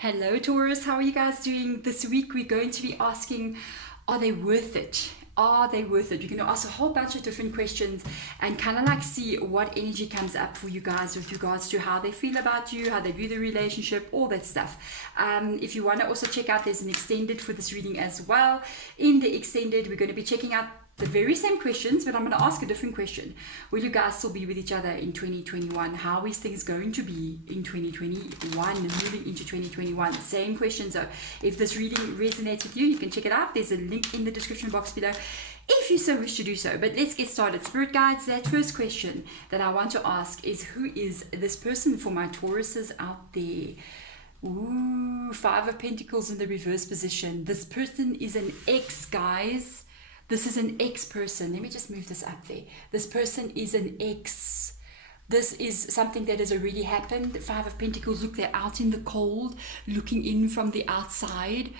Hello Taurus, how are you guys doing? This week we're going to be asking, are they worth it? Are they worth it? You're going to ask a whole bunch of different questions and kind of like see what energy comes up for you guys with regards to how they feel about you, how they view the relationship, all that stuff. If you want to also check out, there's an extended for this reading as well. In the extended, we're going to be checking out the very same questions, but I'm going to ask a different question. Will you guys still be with each other in 2021? How is things going to be in 2021, moving into 2021? Same questions. So if this reading resonates with you, you can check it out. There's a link in the description box below if you so wish to do so. But let's get started. Spirit guides, that first question that I want to ask is, who is this person for my Tauruses out there? Ooh, Five of Pentacles in the reverse position. This person is an ex, guys. This is an ex person. Let me just move this up there. This person is an ex. This is something that has already happened. The Five of Pentacles, look, they're out in the cold, looking in from the outside.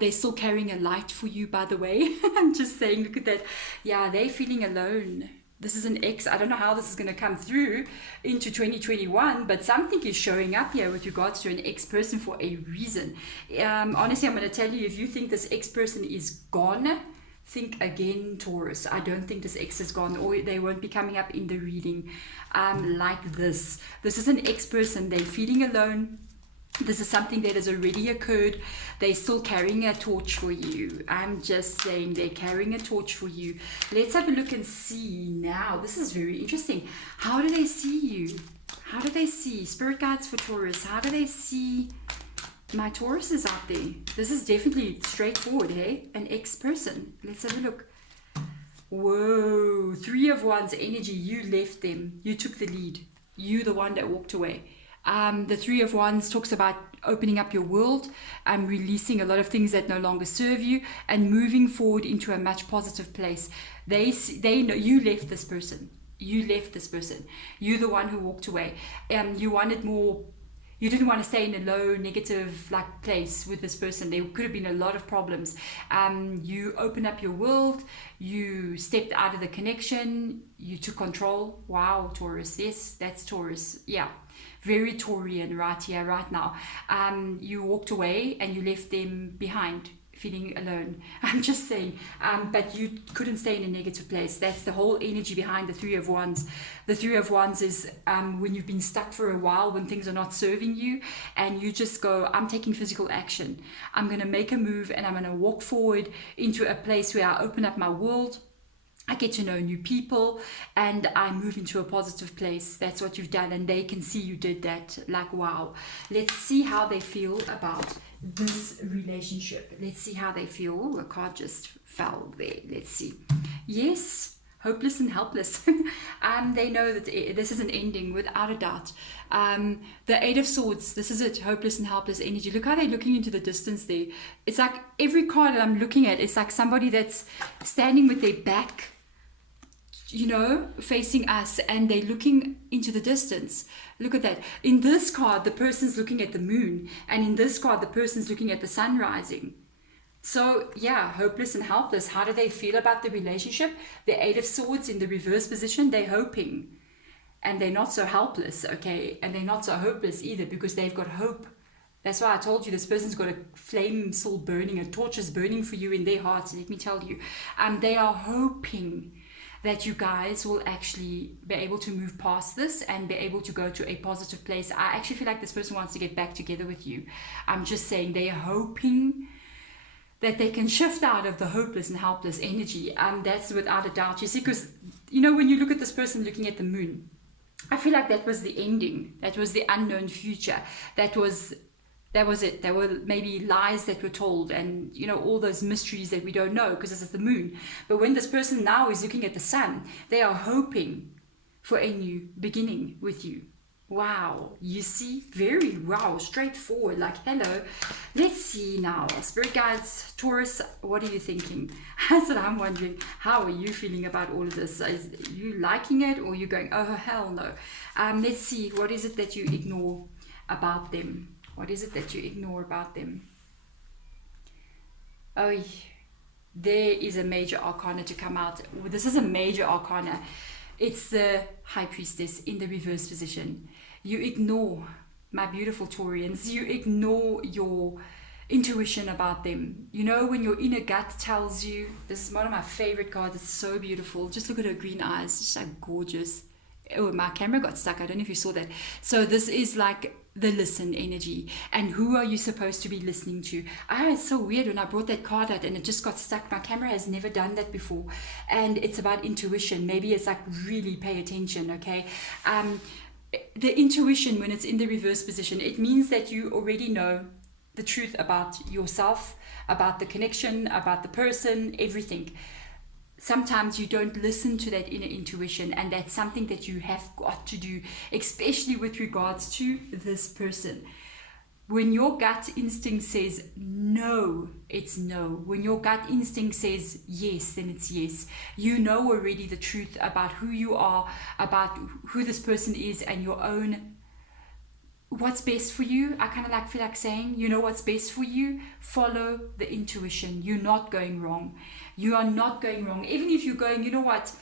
They're still carrying a light for you, by the way. I'm just saying, look at that. Yeah, they're feeling alone. This is an ex. I don't know how this is going to come through into 2021, but something is showing up here with regards to an ex person for a reason. Honestly, I'm going to tell you, if you think this ex person is gone, think again, Taurus. I don't think this ex is gone, or they won't be coming up in the reading like this. This is an ex person. They're feeling alone. This is something that has already occurred. They're still carrying a torch for you. I'm just saying, they're carrying a torch for you. Let's have a look and see now. This is very interesting. How do they see you? How do they see? Spirit guides for Taurus. How do they see my Taurus is out there? This is definitely straightforward, hey? An ex-person. Let's have a look. Whoa. Three of Wands energy. You left them. You took the lead. You the one that walked away. The Three of Wands talks about opening up your world, releasing a lot of things that no longer serve you, and moving forward into a much positive place. They know you left this person. You left this person. You the one who walked away. You wanted more. You didn't want to stay in a low, negative place with this person. There could have been a lot of problems. You opened up your world. You stepped out of the connection. You took control. Wow, Taurus. Yes, that's Taurus. Yeah, very Taurian right here, right now. You walked away and you left them behind, feeling alone. I'm just saying, but you couldn't stay in a negative place. That's the whole energy behind the Three of Wands. The Three of Wands is when you've been stuck for a while, when things are not serving you, and you just go, I'm taking physical action. I'm going to make a move, and I'm going to walk forward into a place where I open up my world. I get to know new people, and I move into a positive place. That's what you've done, and they can see you did that. Like, wow. Let's see how they feel about this relationship. Let's see how they feel. A card just fell there. Let's see. Yes, hopeless and helpless. They know that this is an ending without a doubt. The Eight of Swords, this is it. Hopeless and helpless energy. Look how they're looking into the distance there. It's like every card that I'm looking at, it's like somebody that's standing with their back, facing us, and they're looking into the distance. Look at that. In this card, the person's looking at the moon, and in this card, the person's looking at the sun rising. So yeah, hopeless and helpless. How do they feel about the relationship? The Eight of Swords in the reverse position, they're hoping, and they're not so helpless, okay? And they're not so hopeless either, because they've got hope. That's why I told you this person's got a flame still burning, a torch is burning for you in their hearts. Let me tell you, they are hoping that you guys will actually be able to move past this and be able to go to a positive place. I actually feel like this person wants to get back together with you. I'm just saying, they are hoping that they can shift out of the hopeless and helpless energy. That's without a doubt. You see, because, when you look at this person looking at the moon, I feel like that was the ending. That was the unknown future. That was it. There were maybe lies that were told, and all those mysteries that we don't know because it's the moon. But when this person now is looking at the sun, they are hoping for a new beginning with you. Wow, you see, very straightforward. Like, hello. Let's see now, Spirit guides, Taurus, what are you thinking? That's what I'm wondering. How are you feeling about all of this? Is you liking it, or are you going, oh hell no? Let's see, what is it that you ignore about them? What is it that you ignore about them? Oh, there is a major arcana to come out. This is a major arcana. It's the High Priestess in the reverse position. You ignore my beautiful Taurians, you ignore your intuition about them. You know, when your inner gut tells you, this is one of my favorite cards, it's so beautiful. Just look at her green eyes, it's just like gorgeous. Oh, my camera got stuck, I don't know if you saw that. So this is like the listen energy, and who are you supposed to be listening to? It's so weird when I brought that card out and it just got stuck. My camera has never done that before, and it's about intuition. Maybe it's like really pay attention. Okay, the intuition, when it's in the reverse position, it means that you already know the truth about yourself, about the connection, about the person, everything. Sometimes you don't listen to that inner intuition, and that's something that you have got to do, especially with regards to this person. When your gut instinct says no, it's no. When your gut instinct says yes, then it's yes. You know already the truth about who you are, about who this person is, and your own what's best for you. I kind of like feel like saying, you know what's best for you, follow the intuition. You're not going wrong. You are not going wrong. Even if you're going, you know what,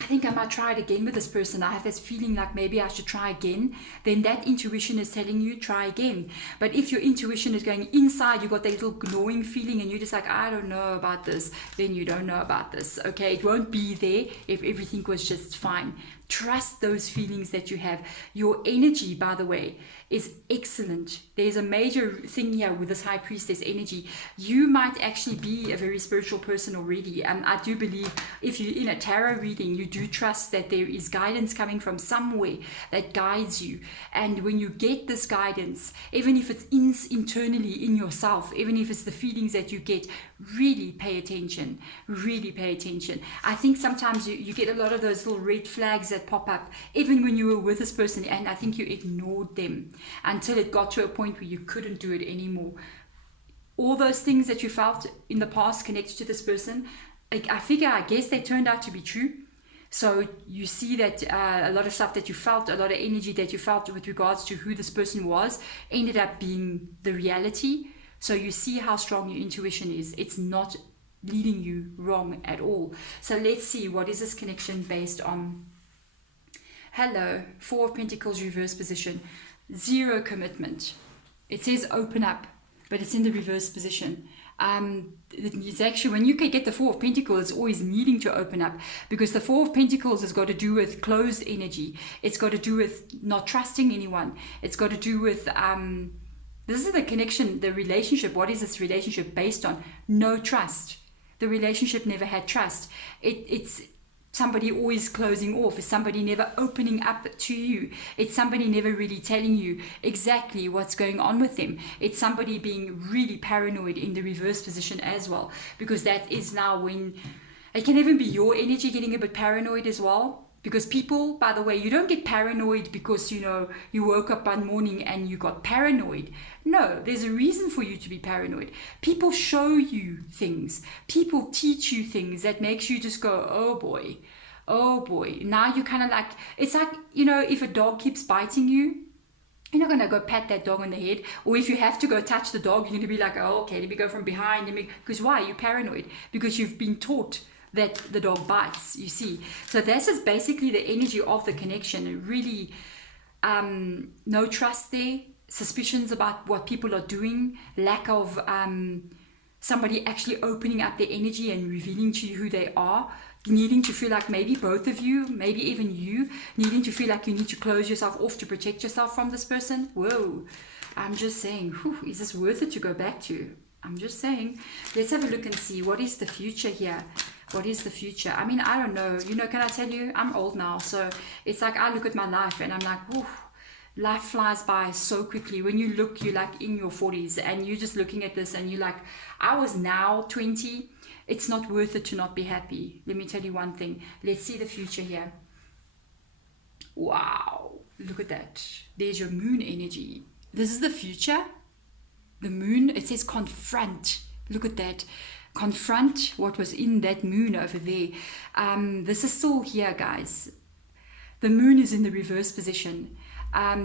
I think I might try it again with this person, I have this feeling like maybe I should try again, then that intuition is telling you try again. But if your intuition is going inside, you got that little gnawing feeling and you're just like, I don't know about this, then you don't know about this. Okay, it won't be there if everything was just fine. Trust those feelings that you have. Your energy, by the way, is excellent. There's a major thing here with this High Priestess energy. You might actually be a very spiritual person already. I do believe if you're in a tarot reading, you do trust that there is guidance coming from somewhere that guides you. And when you get this guidance, even if it's internally in yourself, even if it's the feelings that you get, really pay attention. Really pay attention. I think sometimes you get a lot of those little red flags that pop up, even when you were with this person, and I think you ignored them until it got to a point where you couldn't do it anymore. All those things that you felt in the past connected to this person, I guess they turned out to be true. So you see that a lot of stuff that you felt, a lot of energy that you felt with regards to who this person was, ended up being the reality. So you see how strong your intuition is. It's not leading you wrong at all. So let's see, what is this connection based on? Hello, Four of Pentacles reverse position. Zero commitment. It says open up, but it's in the reverse position. It's actually, when you can get the Four of Pentacles, it's always needing to open up, because the Four of Pentacles has got to do with closed energy. It's got to do with not trusting anyone. It's got to do with this is the connection, the relationship. What is this relationship based on? No trust. The relationship never had trust. It's somebody always closing off. It's somebody never opening up to you. It's somebody never really telling you exactly what's going on with them. It's somebody being really paranoid in the reverse position as well, because that is now when it can even be your energy getting a bit paranoid as well. Because people, by the way, you don't get paranoid because, you know, you woke up one morning and you got paranoid. No, there's a reason for you to be paranoid. People show you things. People teach you things that makes you just go, oh boy, oh boy. Now you kind of like, it's like, you know, if a dog keeps biting you, you're not going to go pat that dog on the head. Or if you have to go touch the dog, you're going to be like, oh, okay, let me go from behind. Because why? You're paranoid. Because you've been taught that the dog bites, you see. So this is basically the energy of the connection. Really no trust there, suspicions about what people are doing, lack of somebody actually opening up their energy and revealing to you who they are, needing to feel like maybe both of you, maybe even you, needing to feel like you need to close yourself off to protect yourself from this person. Whoa, I'm just saying, is this worth it to go back to? I'm just saying. Let's have a look and see, what is the future here? What is the future? I mean, I don't know. You know, can I tell you? I'm old now. So it's like I look at my life and I'm like, life flies by so quickly. When you look, you're like in your 40s and you're just looking at this and you're like, I was now 20. It's not worth it to not be happy. Let me tell you one thing. Let's see the future here. Wow. Look at that. There's your moon energy. This is the future. The moon, it says confront. Look at that. Confront what was in that moon over there. This is still here, guys. The moon is in the reverse position.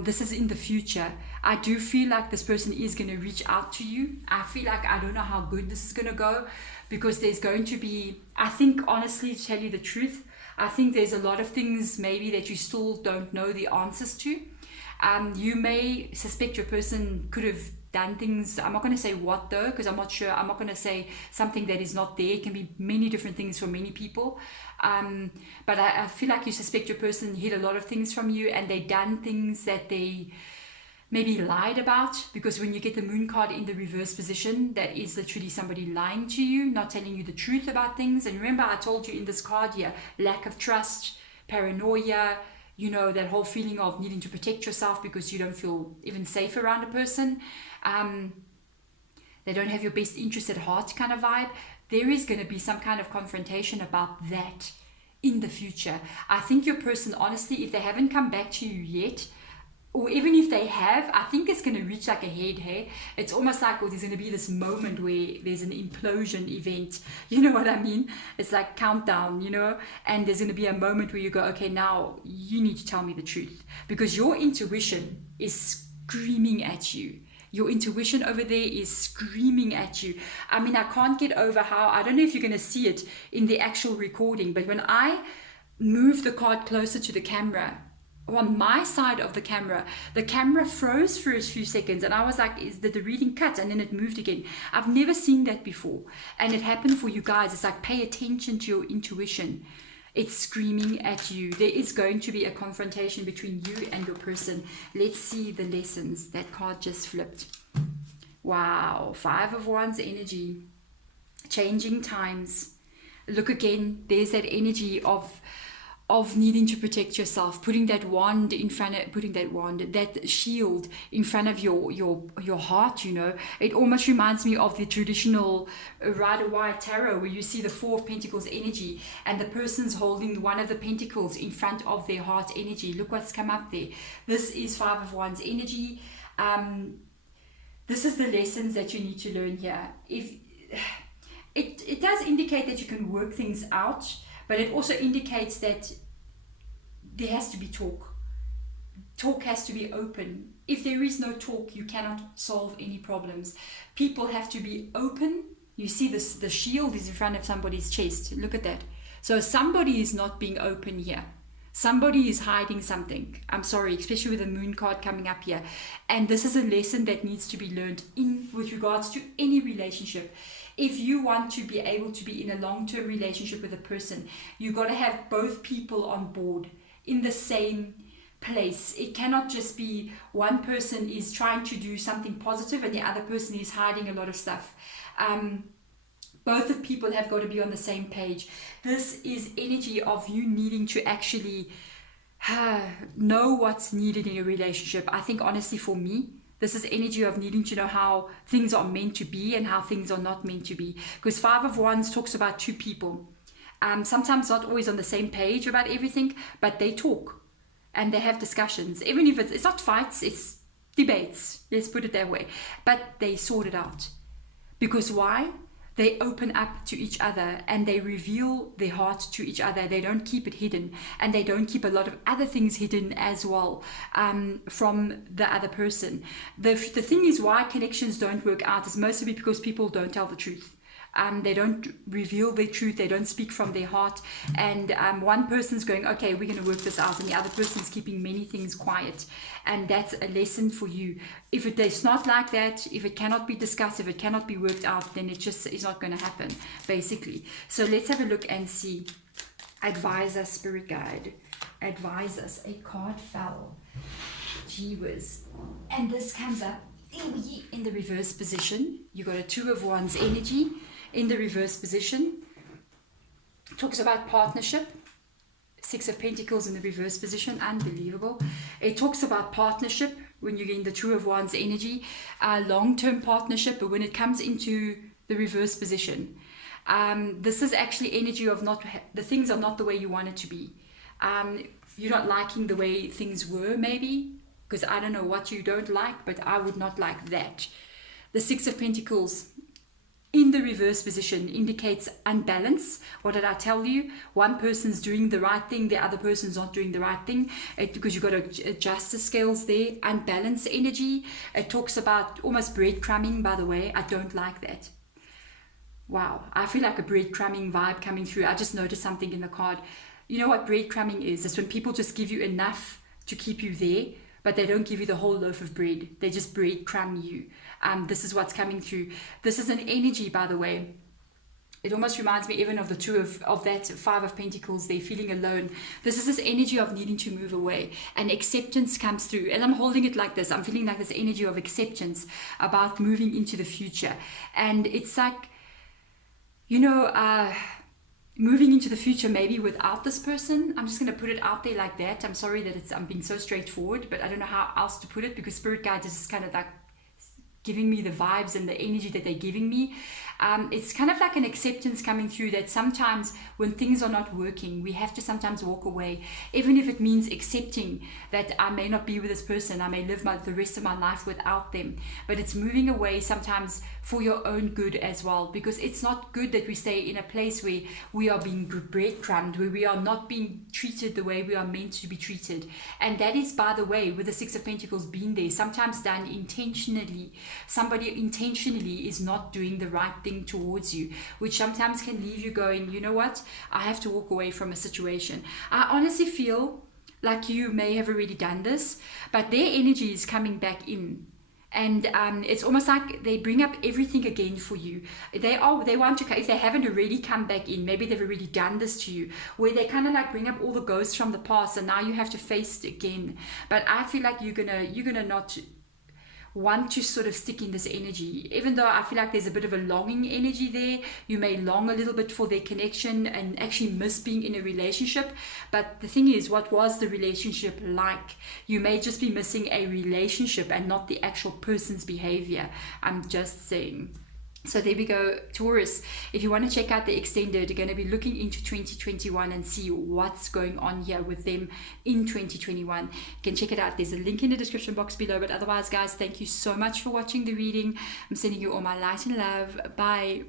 This is in the future. I do feel like this person is going to reach out to you. I feel like I don't know how good this is going to go, because there's going to be, I think, honestly, to tell you the truth, I think there's a lot of things maybe that you still don't know the answers to. You may suspect your person could have done things. I'm not going to say what though, because I'm not sure. I'm not going to say something that is not there. It can be many different things for many people. But I feel like you suspect your person hid a lot of things from you, and they done things that they maybe lied about, because when you get the moon card in the reverse position, that is literally somebody lying to you, not telling you the truth about things. And remember, I told you in this card here, lack of trust, paranoia, you know, that whole feeling of needing to protect yourself because you don't feel even safe around a person. They don't have your best interest at heart kind of vibe. There is going to be some kind of confrontation about that in the future. I think your person, honestly, if they haven't come back to you yet, or even if they have, I think it's going to reach like a head, hey? It's almost like, there's going to be this moment where there's an implosion event. You know what I mean? It's like countdown, you know? And there's going to be a moment where you go, okay, now you need to tell me the truth. Because your intuition is screaming at you. Your intuition over there is screaming at you. I mean, I can't get over how, I don't know if you're going to see it in the actual recording, but when I move the card closer to the camera, on my side of the camera froze for a few seconds, and I was like, did the reading cut? And then it moved again. I've never seen that before, and it happened for you guys. It's like, pay attention to your intuition. It's screaming at you. There is going to be a confrontation between you and your person. Let's see the lessons. That card just flipped. Wow, 5 of Wands energy, changing times. Look again, there's that energy of needing to protect yourself, putting that wand in front of, that shield in front of your heart, you know. It almost reminds me of the traditional Rider-Waite tarot, where you see the 4 of Pentacles energy and the person's holding one of the pentacles in front of their heart energy. Look what's come up there. This is 5 of Wands energy. This is the lessons that you need to learn here. If it does indicate that you can work things out, but it also indicates that there has to be talk. Talk has to be open. If there is no talk, you cannot solve any problems. People have to be open. You see this, the shield is in front of somebody's chest. Look at that. So somebody is not being open here. Somebody is hiding something. I'm sorry, especially with the moon card coming up here. And this is a lesson that needs to be learned with regards to any relationship. If you want to be able to be in a long-term relationship with a person, you got to have both people on board in the same place. It cannot just be one person is trying to do something positive and the other person is hiding a lot of stuff. Both of people have got to be on the same page. This is energy of you needing to actually know what's needed in a relationship. I think honestly for me, this is energy of needing to know how things are meant to be and how things are not meant to be. Because 5 of Wands talks about 2 people. Sometimes not always on the same page about everything, but they talk and they have discussions. Even if it's not fights, it's debates. Let's put it that way. But they sort it out. Because why? They open up to each other and they reveal their heart to each other. They don't keep it hidden, and they don't keep a lot of other things hidden as well from the other person. The thing is why connections don't work out is mostly because people don't tell the truth. They don't reveal their truth. They don't speak from their heart. And one person's going, okay, we're going to work this out. And the other person's keeping many things quiet. And that's a lesson for you. If it's not like that, if it cannot be discussed, if it cannot be worked out, then it just is not going to happen, basically. So let's have a look and see. Advise us, Spirit Guide. Advise us. A card fell. Gee whiz. And this comes up in the reverse position. You got a 2 of Wands energy in the reverse position. Talks about partnership. 6 of Pentacles in the reverse position. Unbelievable. It talks about partnership when you're getting the 2 of Wands energy. Long-term partnership, but when it comes into the reverse position, this is actually energy of the things are not the way you want it to be. You're not liking the way things were, maybe, because I don't know what you don't like, but I would not like that. The 6 of Pentacles in the reverse position indicates unbalance. What did I tell you? One person's doing the right thing, the other person's not doing the right thing, because you've got to adjust the scales there. Unbalanced energy. It talks about almost breadcrumbing, by the way. I don't like that. Wow, I feel like a breadcrumbing vibe coming through. I just noticed something in the card. You know what breadcrumbing is? It's when people just give you enough to keep you there, but they don't give you the whole loaf of bread. They just breadcrumb you. This is what's coming through. This is an energy, by the way. It almost reminds me even of the two of that Five of Pentacles. They're feeling alone. This is this energy of needing to move away, and acceptance comes through. And I'm holding it like this. I'm feeling like this energy of acceptance about moving into the future. And it's like, you know, moving into the future maybe without this person. I'm just going to put it out there like that. I'm sorry that I'm being so straightforward, but I don't know how else to put it, because Spirit Guide is just kind of like giving me the vibes and the energy that they're giving me. It's kind of like an acceptance coming through, that sometimes when things are not working, we have to sometimes walk away, even if it means accepting that I may not be with this person, I may live the rest of my life without them, but it's moving away sometimes for your own good as well, because it's not good that we stay in a place where we are being breadcrumbed, where we are not being treated the way we are meant to be treated. And that is, by the way, with the Six of Pentacles being there, sometimes done intentionally. Somebody intentionally is not doing the right thing towards you, which sometimes can leave you going, you know what, I have to walk away from a situation. I honestly feel like you may have already done this, but their energy is coming back in. And it's almost like they bring up everything again for you. They want to, if they haven't already come back in, maybe they've already done this to you, where they kind of like bring up all the ghosts from the past, and now you have to face it again. But I feel like you're gonna not want to sort of stick in this energy, even though I feel like there's a bit of a longing energy there. You may long a little bit for their connection and actually miss being in a relationship. But the thing is, what was the relationship like? You may just be missing a relationship and not the actual person's behavior. I'm just saying. So there we go, Taurus. If you want to check out the extended, you're going to be looking into 2021 and see what's going on here with them in 2021. You can check it out. There's a link in the description box below. But otherwise, guys, thank you so much for watching the reading. I'm sending you all my light and love. Bye.